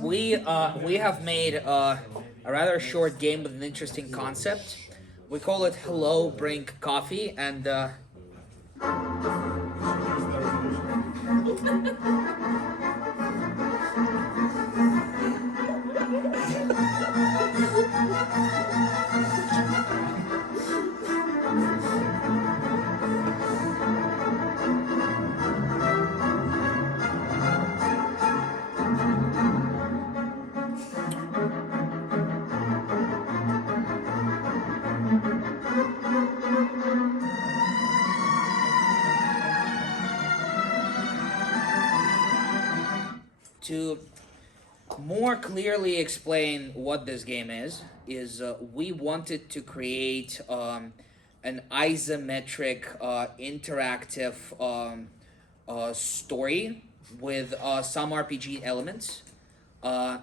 We have made a rather short game with an interesting concept. We call it Hello Brink Coffee, and to more clearly explain what this game is we wanted to create an isometric interactive story with some RPG elements, uh,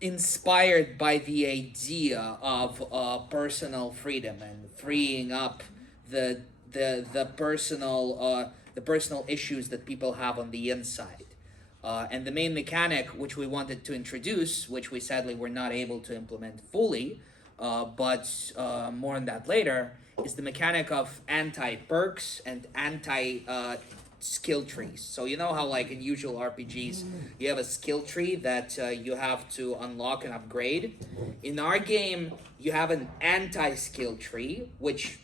inspired by the idea of personal freedom and freeing up the the personal issues that people have on the inside. And the main mechanic which we wanted to introduce, which we sadly were not able to implement fully, but more on that later, is the mechanic of anti-perks and anti skill trees. So you know how like in usual RPGs you have a skill tree that you have to unlock and upgrade. In our game you have an anti-skill tree, which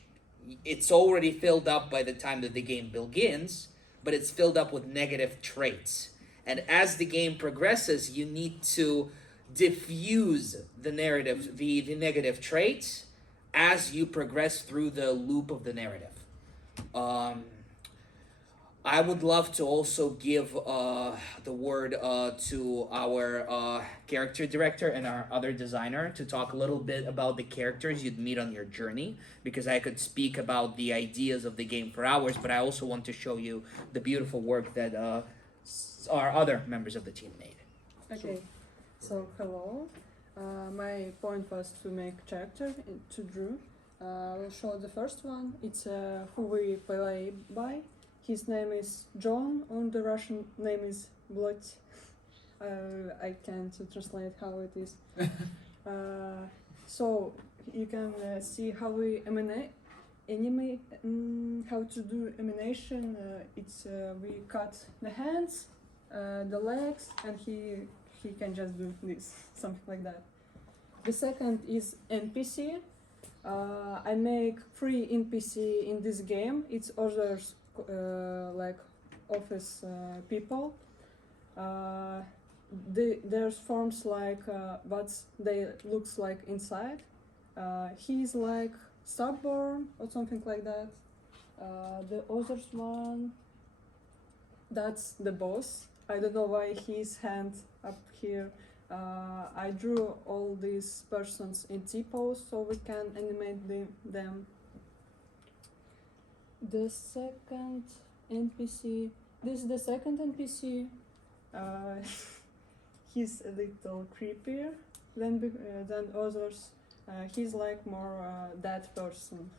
it's already filled up by the time that the game begins, but it's filled up with negative traits. And as the game progresses, you need to diffuse the negative traits as you progress through the loop of the narrative. Um, I would love to also give the word to our character director and our other designer to talk a little bit about the characters you'd meet on your journey, because I could speak about the ideas of the game for hours, but I also want to show you the beautiful work that our other members of the team made. Okay, so hello. My point was to make character to draw. We'll show the first one. It's who we play by. His name is John, and the Russian name is Blot. I can't translate how it is. So you can see how we animate, how to do animation. It's we cut the hands, the legs, and he can just do this, something like that. The second is NPC. I make 3 NPC in this game. It's others like office people. There's forms like what they looks like inside. He's like stubborn or something like that. The others one, that's the boss. I don't know why his hand up here. I drew all these persons in T-pose so we can animate them. The second NPC, this is the second NPC. He's a little creepier than others. He's like more that person.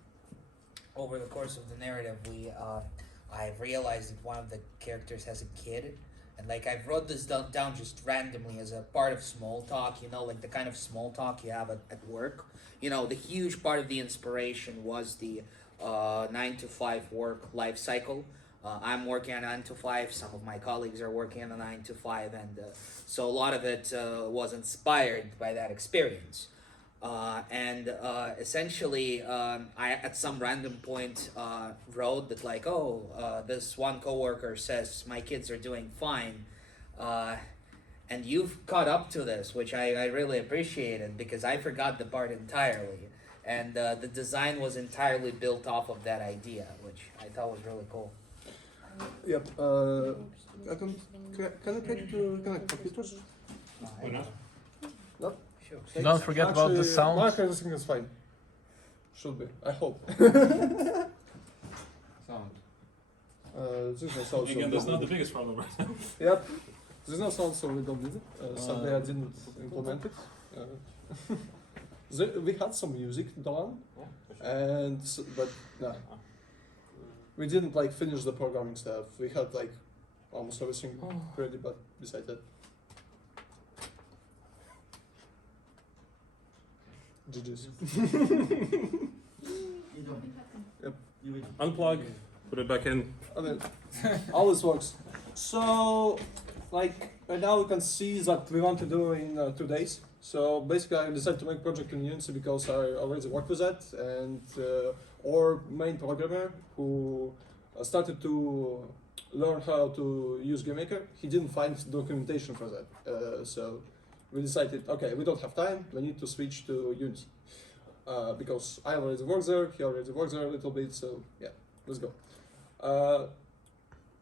Over the course of the narrative, I realized that one of the characters has a kid, and like I wrote this down just randomly as a part of small talk. You know, like the kind of small talk you have at work. You know, the huge part of the inspiration was the 9 to 5 work life cycle. I'm working on 9 to 5. Some of my colleagues are working on a 9 to 5, and so a lot of it was inspired by that experience. Essentially, I at some random point wrote that like, this one coworker says my kids are doing fine, and you've caught up to this, which I really appreciated because I forgot the part entirely, and the design was entirely built off of that idea, which I thought was really cool. Yep. Can I take to connect computers? Why not? No? Sure. Don't forget about the sound. Mark, everything is fine. Should be. I hope. Sound. There's no sound. Again, that's not the biggest problem, right? Yep. There's no sound, so we don't need it. Sadly, I didn't implement it. We had some music done, but no. We didn't like finish the programming stuff. We had like almost everything ready, but besides that. GG's. Unplug, put it back in. I mean, all this works. So, like, right now we can see that we want to do in 2 days. So basically I decided to make project in Unity because I already worked with that, and our main programmer who started to learn how to use GameMaker, he didn't find documentation for that. So we decided, okay, we don't have time, we need to switch to Unity. Because I already worked there, he already worked there a little bit, so yeah, let's go.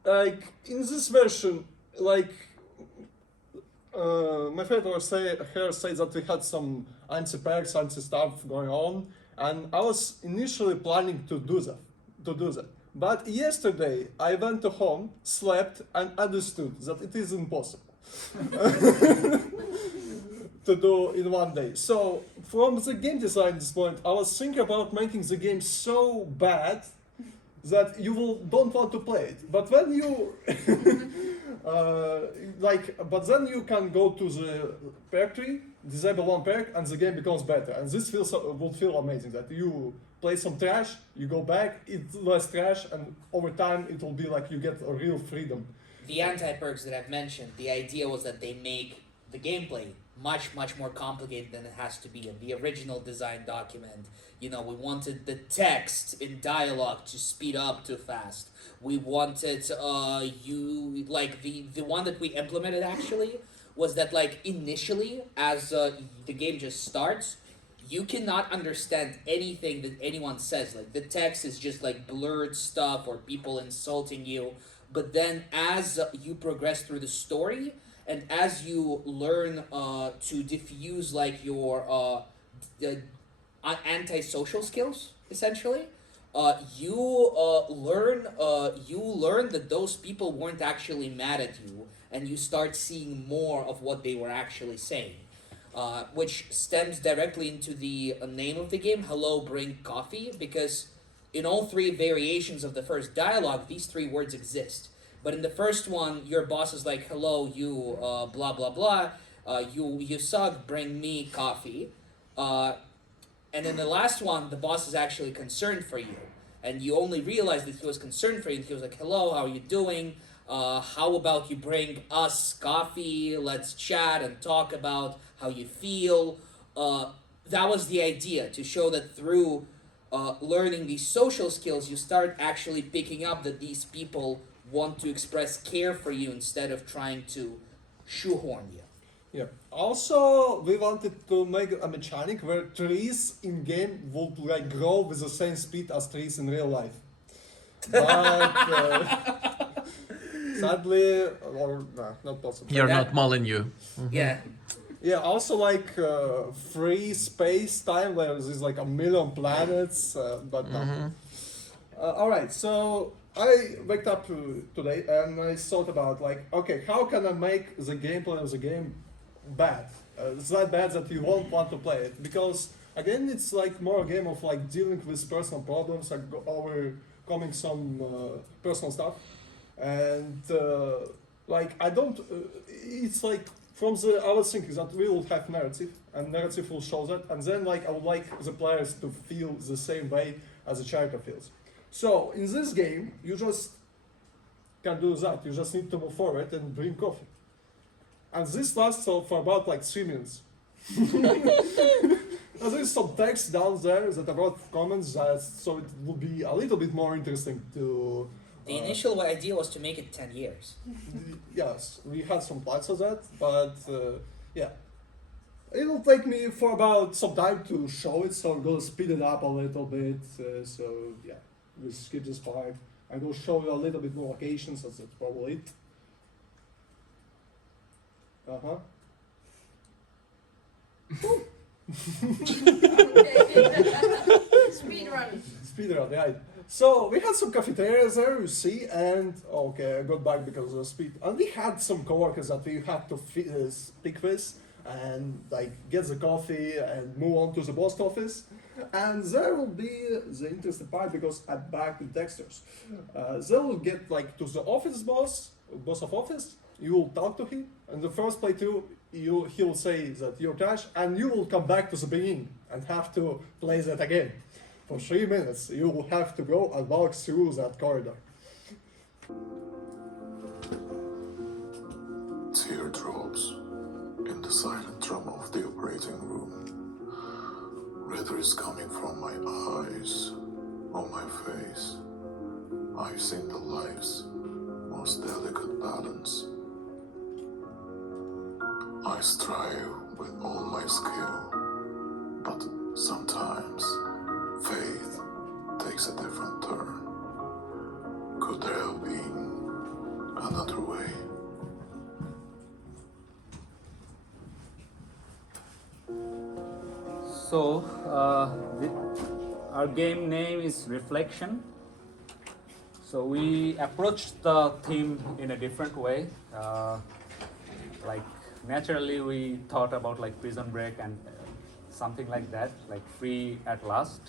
Like in this version, like my friend here said that we had some anti-perks, anti-stuff going on, and I was initially planning to do that. But yesterday I went to home, slept, and understood that it is impossible to do in 1 day. So from the game design point, I was thinking about making the game so bad that you don't want to play it. But when you but then you can go to the perk tree, disable one perk, and the game becomes better. And this would feel amazing. That you play some trash, you go back, it's less trash, and over time it will be like you get a real freedom. The anti-perks that I've mentioned, the idea was that they make the gameplay much more complicated than it has to be. In the original design document, we wanted the text in dialogue to speed up too fast. We wanted the one that we implemented actually was that like initially as the game just starts, you cannot understand anything that anyone says. Like the text is just like blurred stuff or people insulting you. But then as you progress through the story, and as you learn to diffuse like your antisocial skills, essentially, you learn that those people weren't actually mad at you, and you start seeing more of what they were actually saying, which stems directly into the name of the game, Hello, Bring Coffee, because in all three variations of the first dialogue, these three words exist. But in the first one, your boss is like, hello, you, blah, blah, blah, you suck, bring me coffee. And in the last one, the boss is actually concerned for you. And you only realize that he was concerned for you. And he was like, hello, how are you doing? How about you bring us coffee? Let's chat and talk about how you feel. That was the idea, to show that through learning these social skills, you start actually picking up that these people want to express care for you instead of trying to shoehorn you. Yeah. Also, we wanted to make a mechanic where trees in game would like grow with the same speed as trees in real life. But sadly, or no, not possible. You're That- not Molyneux. Yeah. Yeah. Also, like free space time where there's like a million planets, but no. All right. So I waked up today and I thought about like, okay, how can I make the gameplay of the game bad? It's that bad that you won't want to play it, because again, it's like more a game of like dealing with personal problems, like overcoming some personal stuff, and like I don't. It's like from the I was thinking that we will have narrative, and narrative will show that, and then like I would like the players to feel the same way as the character feels. So in this game, you just can do that. You just need to move forward and bring coffee. And this lasts for about like 3 minutes. There's some text down there that I wrote comments, so it will be a little bit more interesting to. The initial idea was to make it 10 years. Yes, we had some plans for that, but yeah. It'll take me for about some time to show it, so I'm gonna speed it up a little bit. So yeah, we'll skip this part. I will show you a little bit more locations, that's probably it. Speedrun. Speedrun, right. So we had some cafeterias there, you see, and okay, I got back because of the speed. And we had some coworkers that we had to speak with and like get the coffee and move on to the boss office. And there will be the interesting part because I'm back with Dexter's. They will get like to the office boss of office. You will talk to him. And the first playthrough, he'll say that you're trash, and you will come back to the beginning and have to play that again. For 3 minutes, you will have to go and walk through that corridor. Teardrops in the silent room of the operating room. Whether it's coming from my eyes or my face, I've seen the life's most delicate balance. I strive with all my skill, but sometimes faith takes a different turn. Could there have been another way? So, our game name is Reflection. So we approached the theme in a different way. Like naturally, we thought about like Prison Break and something like that, like free at last.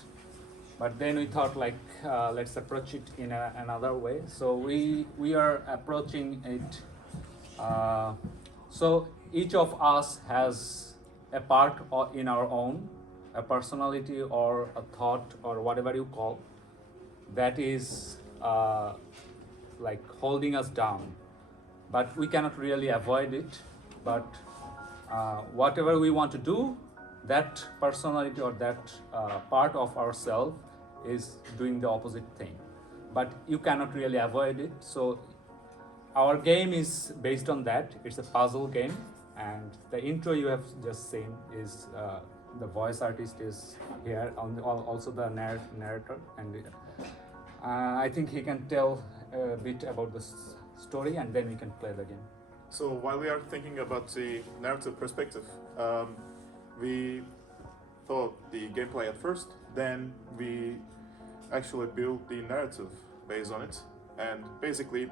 But then we thought like let's approach it in another way. So we are approaching it. So each of us has a part in our own, a personality or a thought or whatever you call, that is like holding us down. But we cannot really avoid it. But whatever we want to do, that personality or that part of ourselves is doing the opposite thing. But you cannot really avoid it. So our game is based on that. It's a puzzle game. And the intro you have just seen is the voice artist is here, also the narrator, and I think he can tell a bit about the story, and then we can play the game. So while we are thinking about the narrative perspective, we thought the gameplay at first, then we actually built the narrative based on it, and basically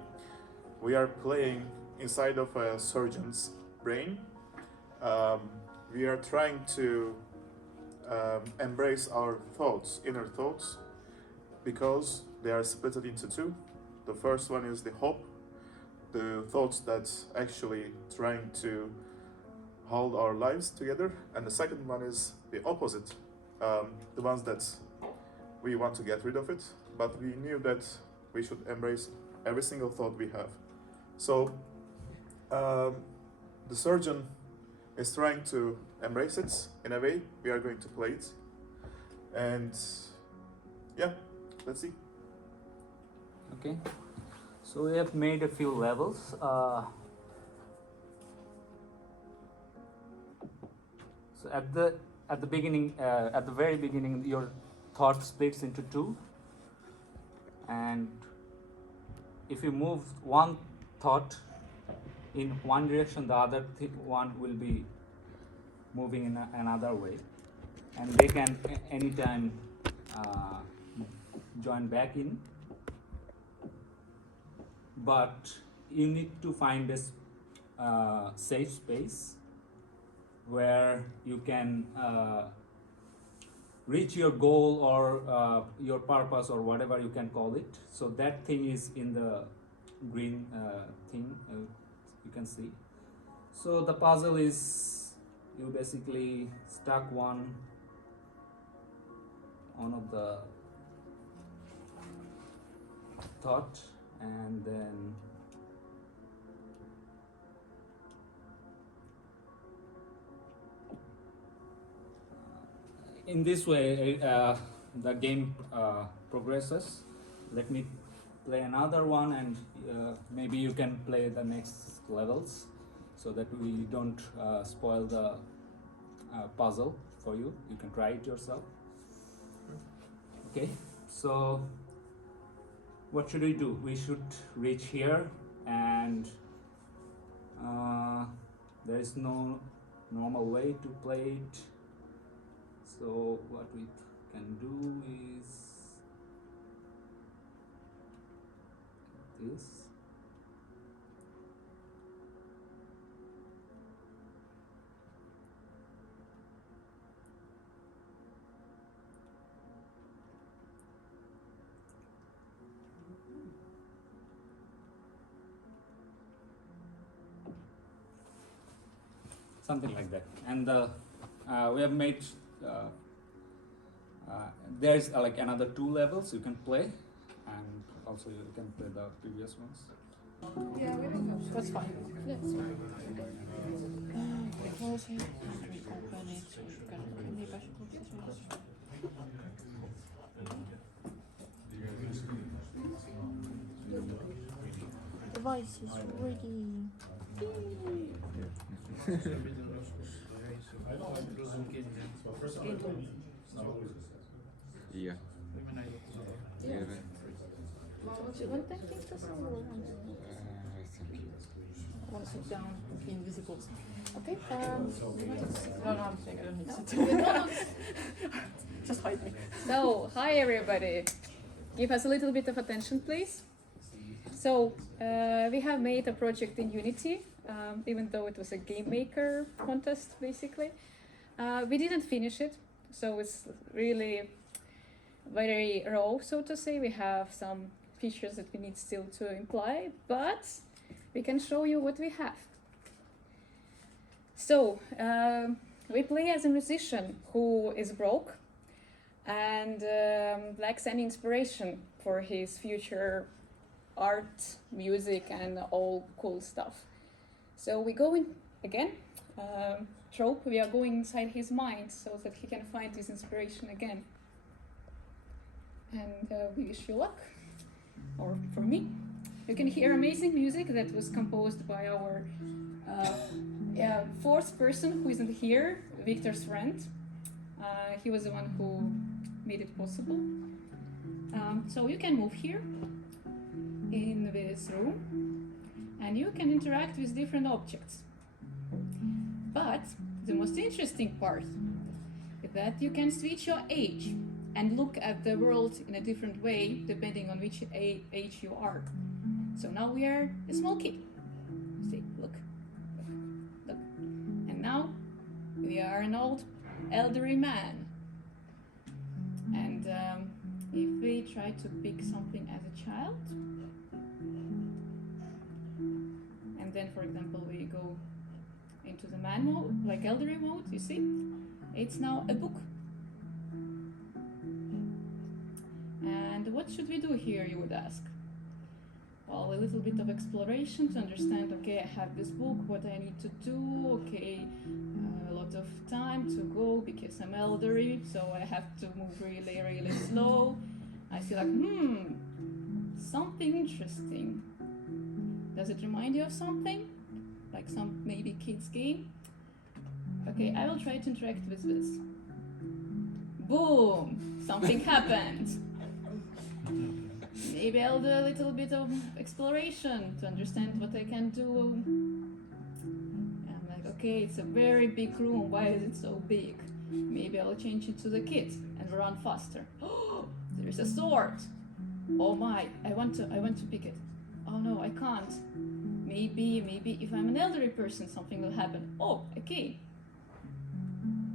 we are playing inside of a surgeon's brain. We are trying to embrace our thoughts, inner thoughts, because they are split into two. The first one is the hope, the thoughts that's actually trying to hold our lives together, and the second one is the opposite, the ones that we want to get rid of it, but we knew that we should embrace every single thought we have. So the surgeon is trying to embrace it in a way. We are going to play it, and yeah, let's see. Okay, so we have made a few levels. So at the beginning, at the very beginning, your thought splits into two, and if you move one thought in one direction, the other one will be moving in another way, and they can anytime join back in. But you need to find a safe space where you can reach your goal or your purpose or whatever you can call it. So that thing is in the green thing you can see. So the puzzle is you basically stuck one of the thought, and then in this way the game progresses. Let me play another one, and maybe you can play the next levels so that we don't spoil the puzzle for you. You can try it yourself. Okay, so what should we do? We should reach here, and there is no normal way to play it. So what we can do is this. something like that. And we have made there's like another 2 levels you can play, and also you can play the previous ones. Yeah, we don't have. That's fine. That's fine. Close it, open it, so you can maybe I should close this one. Device is ready. Iya. Iya, Ren. Do you want that thing to sound or Thank you. Want to sit down, be invisible. Okay. No, I'm saying I don't need to sit You down. don't. Just hide me. So, hi everybody. Give us a little bit of attention, please. So, we have made a project in Unity, even though it was a GameMaker contest, basically. We didn't finish it, so it's really very raw, so to say. We have some features that we need still to imply, but we can show you what we have. So, we play as a musician who is broke and lacks any inspiration for his future art, music, and all cool stuff. So we go in again, trope, we are going inside his mind so that he can find his inspiration again. And we wish you luck, or for me. You can hear amazing music that was composed by our fourth person who isn't here, Victor's friend. He was the one who made it possible. So you can move here in this room and you can interact with different objects. But the most interesting part is that you can switch your age and look at the world in a different way depending on which age you are. So now we are a small kid. See, look. And now we are an old elderly man. And if we try to pick something as a child, and then for example we go into the man mode, like elderly mode, you see, it's now a book. And what should we do here, you would ask? Well, a little bit of exploration to understand, okay, I have this book, what I need to do, okay, a lot of time to go because I'm elderly, so I have to move really, really slow. I see like, something interesting. Does it remind you of something? Like some maybe kids game? Okay, I will try to interact with this. Boom! Something happened. Maybe I'll do a little bit of exploration to understand what I can do. I'm like, okay, it's a very big room. Why is it so big? Maybe I'll change it to the kids and run faster. Oh, there's a sword. Oh my, I want to pick it. Oh no, I can't. Maybe if I'm an elderly person, something will happen. Oh, a cane.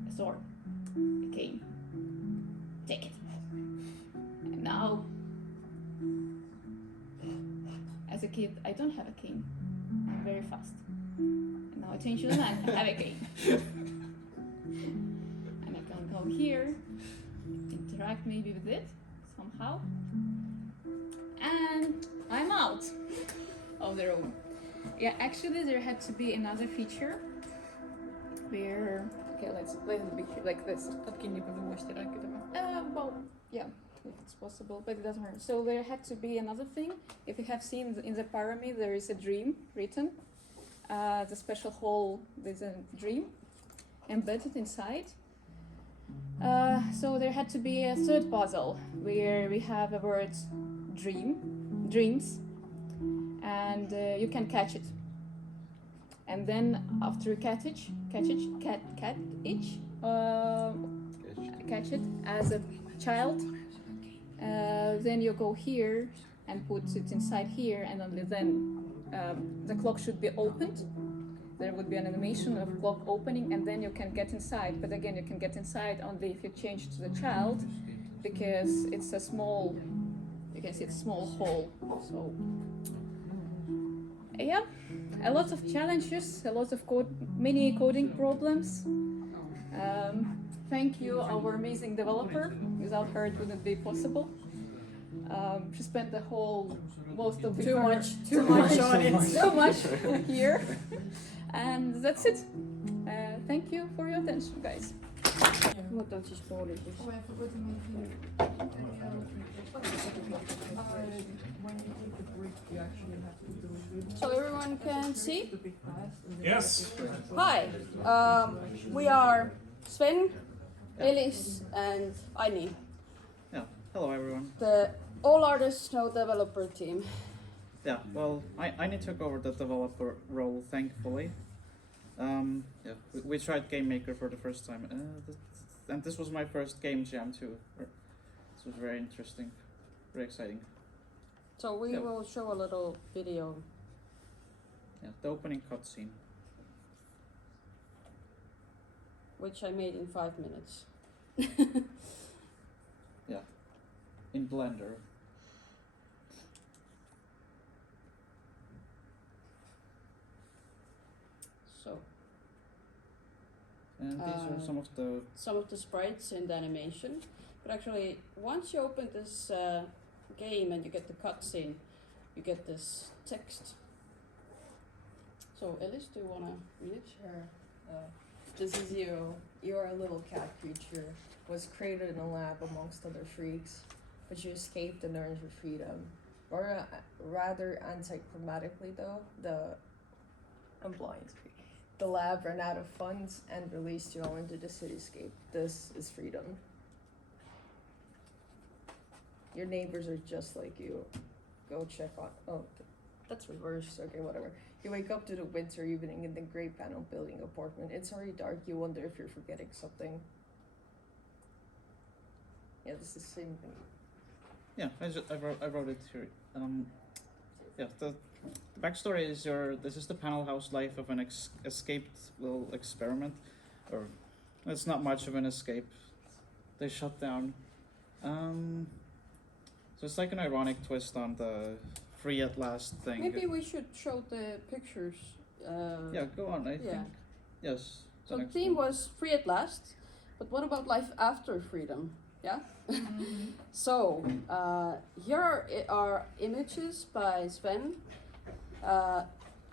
A sword. A cane. Take it. And now, as a kid, I don't have a cane. I'm very fast. And now I change to the man. I have a cane. And I can go here, interact maybe with it somehow, and I'm out of the room. Yeah, actually, there had to be another feature where, okay, let's play the picture like this. Well, yeah, if it's possible, but it doesn't hurt. So there had to be another thing. If you have seen in the pyramid, there is a dream written. The special hole, there's a dream embedded inside. So there had to be a third puzzle where we have a word dreams, and you can catch it. And then after you catch it as a child, then you go here and put it inside here, and only then the clock should be opened. There would be an animation of clock opening, and then you can get inside. But again, you can get inside only if you change to the child, because it's a small, you can see it's a small hole. So, Yeah, a lot of challenges, a lot of many coding problems. Thank you, our amazing developer. Without her, it wouldn't be possible. She spent the whole most of the Too her- much on it. so much here, and that's it. Thank you for your attention, guys. Ma võtan siis pooli. So everyone can see? Yes. Hi, we are Sven, Elis, and Anni, Yeah, hello everyone. the all artists no developer team. Yeah, well, I took over the developer role, thankfully. Yeah, we tried GameMaker for the first time, and this was my first game jam too. This was very interesting, very exciting. So we Yeah. will show a little video. Yeah, the opening cutscene. Which I made in 5 minutes. Yeah, in Blender. So And these are some of the sprites in the animation. But actually, once you open this game and you get the cutscene, you get this text. So Elis, do you wanna read it? Sure. This is you. You are a little cat creature. Was created in a lab amongst other freaks, but you escaped and earned your freedom. Or rather anticlimactically though, I'm blind. The lab ran out of funds and released you all into the cityscape. This is freedom. Your neighbors are just like you. Go check on. Oh, that's reversed. Okay, whatever. You wake up to the winter evening in the grey panel building apartment. It's already dark. You wonder if you're forgetting something. Yeah, this is the same thing. Yeah, I wrote it here. Yeah, the backstory is this is the panel house life of an escaped little experiment, or it's not much of an escape. They shut down. So it's like an ironic twist on the free at last thing. Maybe we should show the pictures. Yeah, go on. I yeah. think yes. So the theme was free at last, but what about life after freedom? Yeah. So here are images by Sven.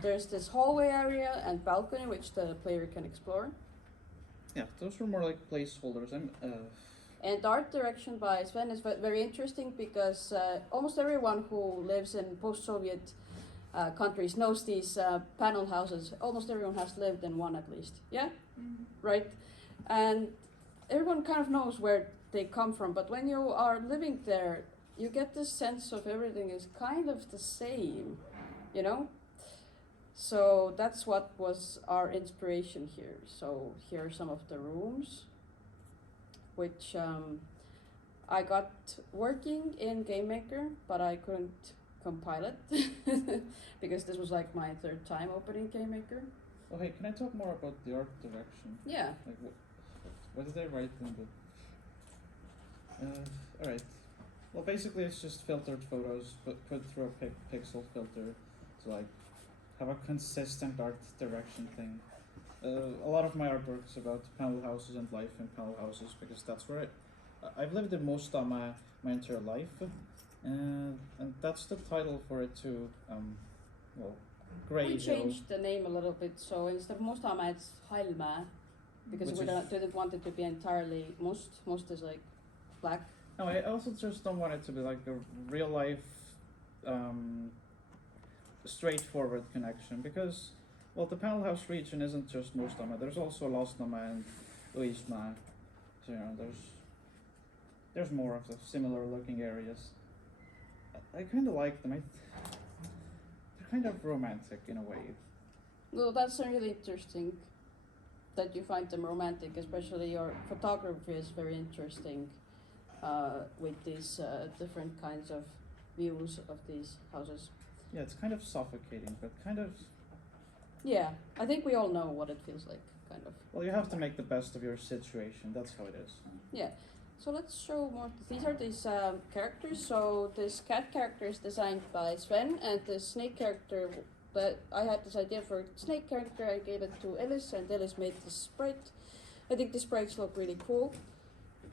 There's this hallway area and balcony which the player can explore. Yeah, those were more like placeholders. And art direction by Sven is very interesting because almost everyone who lives in post-Soviet countries knows these panel houses. Almost everyone has lived in one at least. Yeah? Mm-hmm. Right? And everyone kind of knows where they come from, but when you are living there, you get this sense of everything is kind of the same, you know? So that's what was our inspiration here. So here are some of the rooms, which I got working in GameMaker, but I couldn't compile it because this was like my third time opening GameMaker. Oh hey, can I talk more about the art direction? Yeah. Like what did I write in the? Alright. Well, basically it's just filtered photos put through a pixel filter to like have a consistent art direction thing. A lot of my artwork is about panel houses and life in panel houses because that's where I've lived in most of my entire life, and that's the title for it too. Well, Grey We Hill. changed the name a little bit, so instead of Mustamäe, it's Halma, because Which we is- didn't want it to be entirely Must. Must is like black. No, I also just don't want it to be like a real life, straightforward connection because, well, the panel house region isn't just Mustamäe. There's also Lasnamäe and Õismäe. So there's more of the similar looking areas. I kind of like them. They're kind of romantic in a way. Well, that's really interesting that you find them romantic, especially your photography is very interesting with these different kinds of views of these houses. Yeah, it's kind of suffocating, but kind of. Yeah, I think we all know what it feels like, kind of. Well, you have to make the best of your situation. That's how it is. Yeah. So let's show more. These are these characters. So this cat character is designed by Sven, and the snake character but I had this idea for a snake character. I gave it to Ellis, and Ellis made this sprite. I think the sprites look really cool.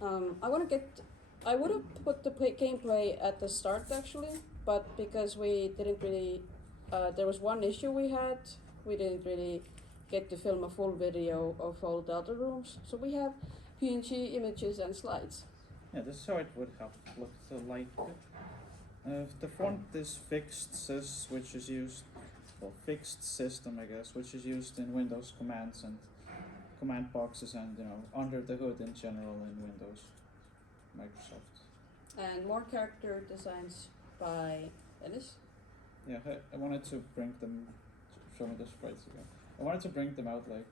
I would have put the gameplay at the start actually, but because we didn't really, there was one issue we had. We didn't really get to film a full video of all the other rooms, so we have PNG images and slides. Yeah, this is how it would have looked like. The font is fixed sys, which is used, well, fixed system, I guess, which is used in Windows commands and command boxes and, you know, under the hood in general in Windows, Microsoft. And more character designs by Ellis. Yeah, I wanted to bring them, show me the sprites again. I wanted to bring them out like,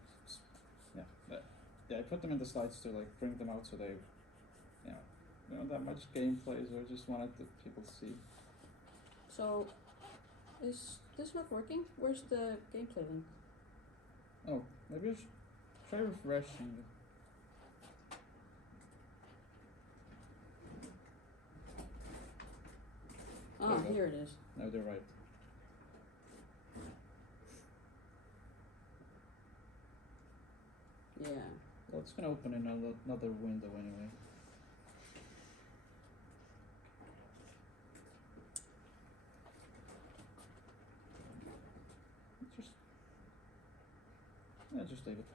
yeah, I put them in the slides to like bring them out so they, you know, that much gameplay, so I just wanted the people to see. So, is this not working? Where's the gameplay link? Oh, maybe I should try refreshing. Ah, There you go. here it is. No, they're right. Yeah. Well, it's gonna open in another window anyway. Just leave it.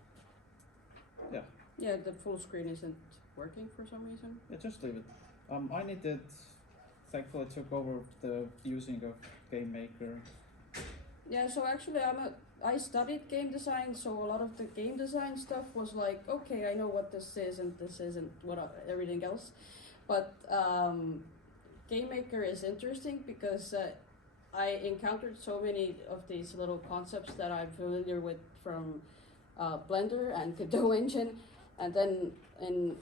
Yeah. Yeah, the full screen isn't working for some reason. Yeah, just leave it. I needed. Thankfully, I took over the using of GameMaker. Yeah, so actually I studied game design, so a lot of the game design stuff was like, okay, I know what this is and everything else. But GameMaker is interesting because I encountered so many of these little concepts that I'm familiar with from Blender and Godot engine, and then in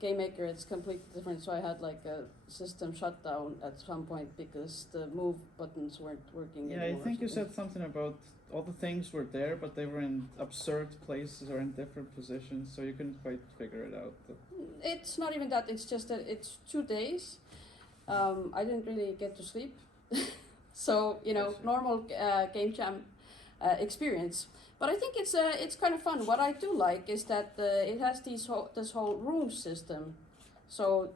GameMaker it's completely different. So I had like a system shutdown at some point because the move buttons weren't working. Yeah, anymore I think or you something. said something about all the things were there, but they were in absurd places or in different positions, so you couldn't quite figure it out. It's not even that. It's just that it's 2 days. I didn't really get to sleep, so you know, normal game jam experience. But I think it's kind of fun. What I do like is that it has this whole room system. So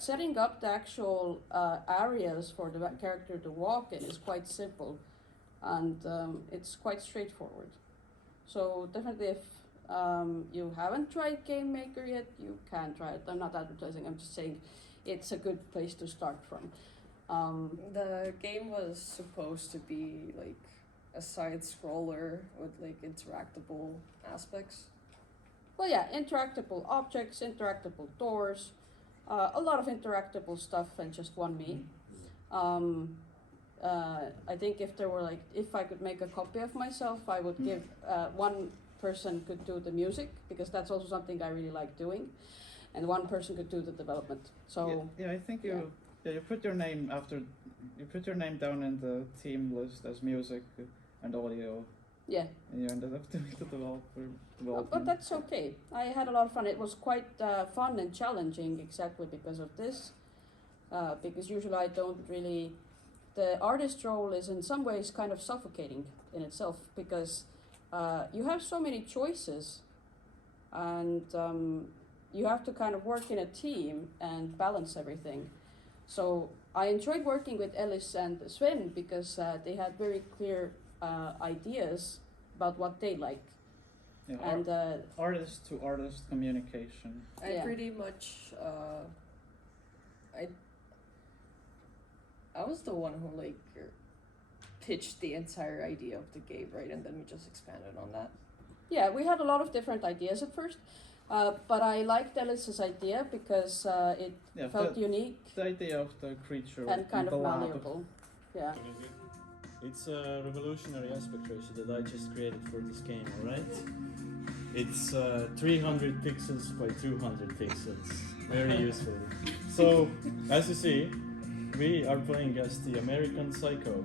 setting up the actual areas for the character to walk in is quite simple, and it's quite straightforward. So definitely, if you haven't tried GameMaker yet, you can try it. I'm not advertising. I'm just saying it's a good place to start from. The game was supposed to be like a side scroller with like interactable aspects. Well, yeah, interactable objects, interactable doors, a lot of interactable stuff, and just one me. I think if I could make a copy of myself, I would give one person could do the music, because that's also something I really like doing, and one person could do the development. So yeah, I think you put your name down in the team list as music and audio. Yeah. And you ended up doing the development. But that's okay. I had a lot of fun. It was quite fun and challenging exactly because of this. Because usually I don't really... The artist role is in some ways kind of suffocating in itself, because you have so many choices, and you have to kind of work in a team and balance everything. So I enjoyed working with Ellis and Sven because they had very clear ideas about what they like. Yeah, And artist to artist communication. I Yeah. pretty much I was the one who like pitched the entire idea of the game, right? And then we just expanded on that. yeah, we had a lot of different ideas at first, but I liked Ellis's idea because it Yeah, felt unique the idea of the creature and kind in of the lab. malleable. Yeah. It's a revolutionary aspect ratio that I just created for this game, alright? It's 300 pixels by 200 pixels. Very useful. So, as you see, we are playing as the American Psycho.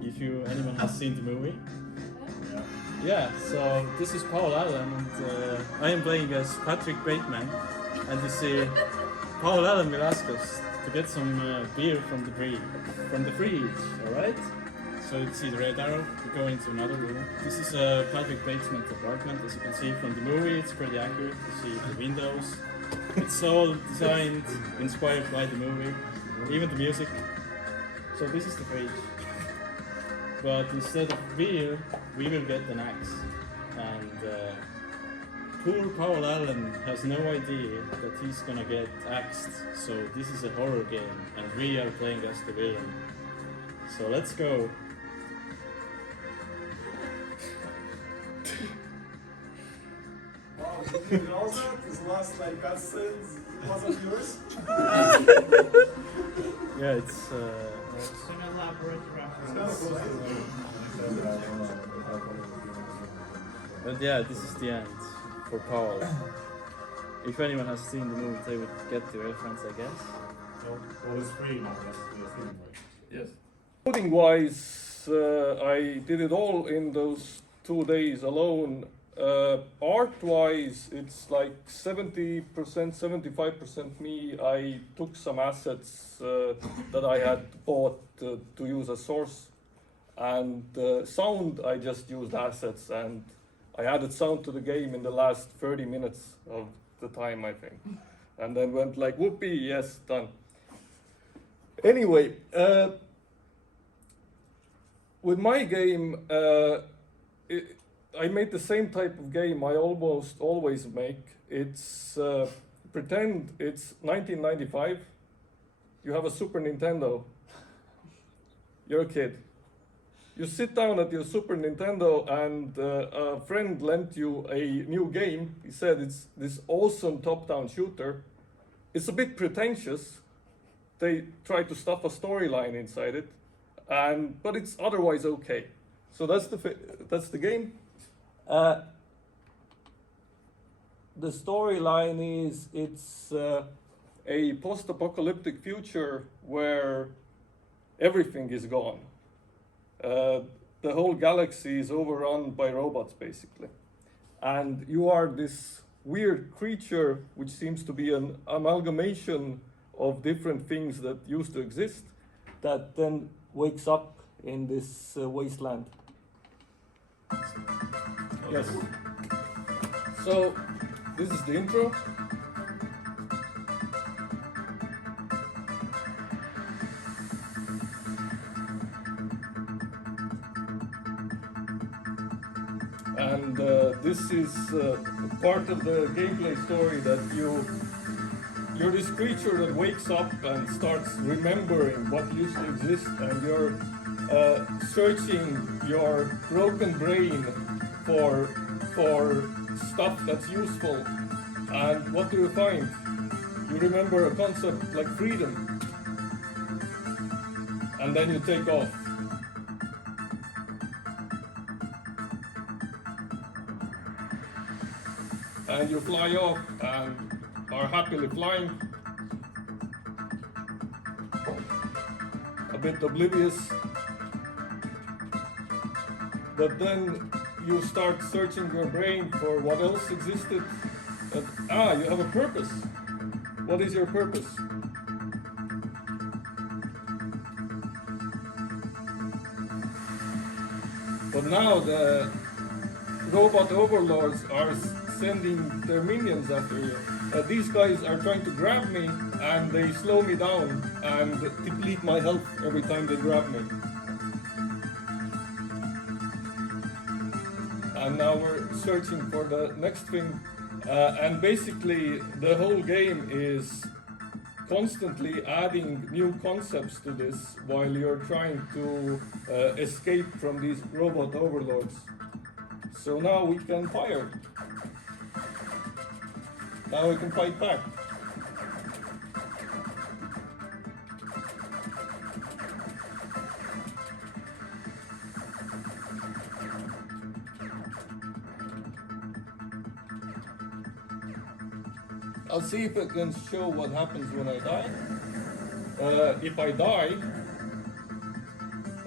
If anyone has seen the movie. Yeah, so this is Paul Allen, and I am playing as Patrick Bateman. And you see, Paul Allen will ask us to get some beer from the fridge, alright? So you see the red arrow, you go into another room. This is a public basement apartment. As you can see from the movie, it's pretty accurate. You see the windows. It's all designed, inspired by the movie, even the music. So this is the page. But instead of wheel, we will get an axe. And poor Paul Allen has no idea that he's gonna get axed. So this is a horror game, and we are playing as the villain. So let's go. Wow, did you know that? This last like cutscenes wasn't yours? Yeah, it's It's an elaborate reference. but yeah, this is the end for Paul. If anyone has seen the movie, they would get the reference, I guess. So, all is free now, that's the thing, right? Yes. Coding wise, I did it all in those 2 days alone. Art wise, it's like 70%, 75% me. I took some assets that I had bought to use as source. And sound, I just used assets, and I added sound to the game in the last 30 minutes of the time, I think. And then went like, whoopee, yes, done. Anyway, with my game, I made the same type of game I almost always make. It's pretend it's 1995. You have a Super Nintendo. You're a kid. You sit down at your Super Nintendo, and a friend lent you a new game. He said it's this awesome top-down shooter. It's a bit pretentious. They try to stuff a storyline inside it, but it's otherwise okay. So that's the game. The storyline is it's a post-apocalyptic future where everything is gone. The whole galaxy is overrun by robots, basically. And you are this weird creature which seems to be an amalgamation of different things that used to exist that then wakes up in this wasteland. Yes. So, this is the intro. And this is part of the gameplay story that you're this creature that wakes up and starts remembering what used to exist, and you're searching your broken brain for stuff that's useful. And what do you find? You remember a concept like freedom, and then you take off. And you fly off and are happily flying. A bit oblivious. But then you start searching your brain for what else existed. You have a purpose. What is your purpose? But now the robot overlords are sending their minions after you. These guys are trying to grab me, and they slow me down and deplete my health every time they grab me. And now we're searching for the next thing. And basically, the whole game is constantly adding new concepts to this while you're trying to escape from these robot overlords. So now we can fire. Now we can fight back. I'll see if I can show what happens when I die. If I die,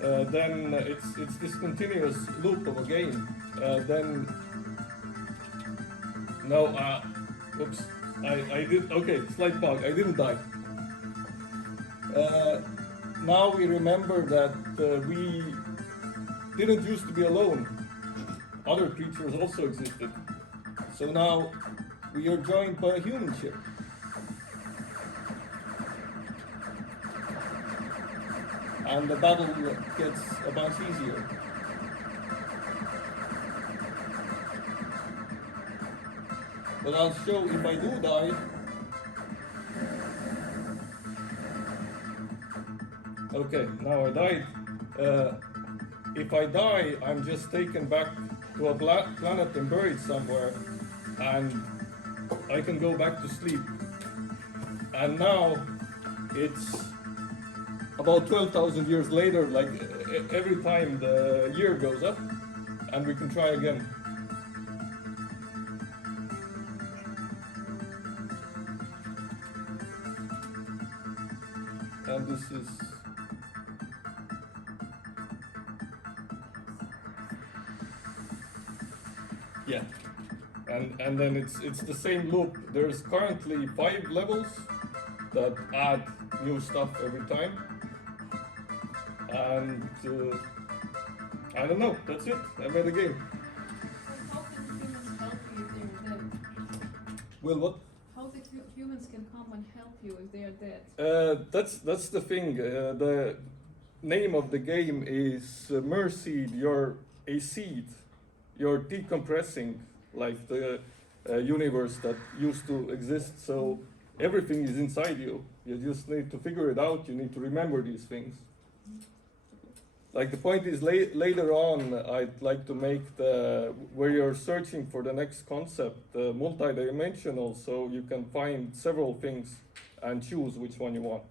then it's this continuous loop of a game. Then no, oops, I did, okay, slight bug, I didn't die. Now we remember that we didn't used to be alone. Other creatures also existed. So now we are joined by a human ship. And the battle gets a bunch easier. But I'll show if I do die. Okay, now I died. If I die, I'm just taken back to a planet and buried somewhere, and I can go back to sleep. And now it's about 12,000 years later, like every time the year goes up, and we can try again. And this is yeah, and then it's the same loop. There's currently 5 levels that add new stuff every time, and I don't know. That's it. I made a game. How can humans help you if they're dead? Well, what? How the humans can come and help you if they are dead? That's the thing. The name of the game is Merseed. You're a seed. You're decompressing like the universe that used to exist. So everything is inside you. You just need to figure it out. You need to remember these things. Like the point is later on, I'd like to make the where you're searching for the next concept multi-dimensional, so you can find several things and choose which one you want.